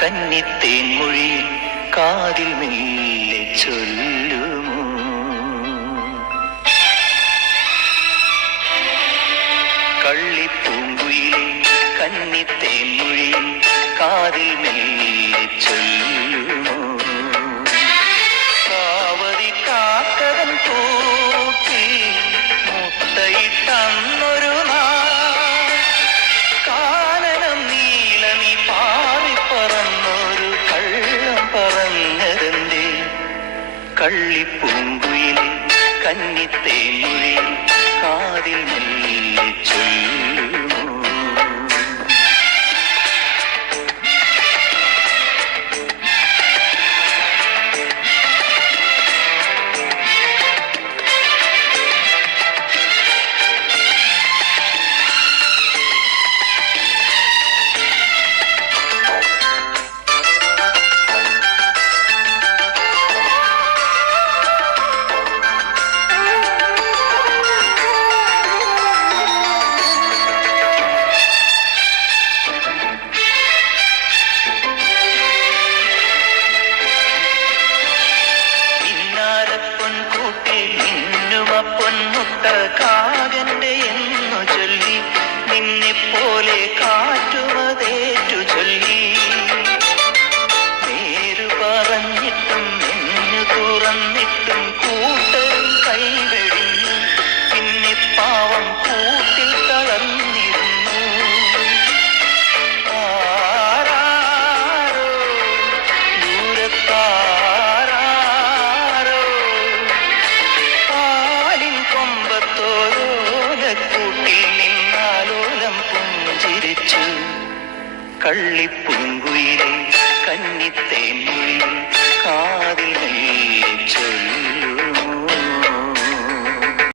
കന്നിത്തേൻ മൊഴിയിൽ കാതിൽ മെല്ലെ ചൊല്ലുമോ? കള്ളിപ്പൂങ്കുയിലെ കന്നിത്തേൻ മൊഴിയിൽ കാതിൽ മെല്ലെ ചൊല്ലുമോ? കാവതി കാക്കവൻ കൂട്ടി മുട്ടയിട്ടന്നൊരു കാനനം നീലമി പാറിപ്പറന്നൊരു കള്ളം പറഞ്ഞതെന്തേ? കള്ളിപ്പൂങ്കുയിലെ കന്നിത്തേൻ മൊഴിയിൽ കാതിൽ മെല്ലെ ചൊല്ലുമോ? പൊന്മുട്ട കാകന്റെ എന്നു ചൊല്ലി നിന്നെപ്പോലെ കാറ്റുമതേറ്റു ചൊല്ലി നേരു പറഞ്ഞിട്ടും നെഞ്ഞു തുറന്നിട്ടും കൂട്ടരും കൈവെടിഞ്ഞു. പിന്നെ പാവം കൂട്ടിൽ തളർന്നിരുന്നു. ആരാരോ ദൂരത്താരാരോ കൂട്ടിൽ നിന്നാലോലം പുഞ്ചിരിച്ചു. കള്ളിപ്പൂങ്കുയിലെ കന്നിത്തേൻ മൊഴിയിൽ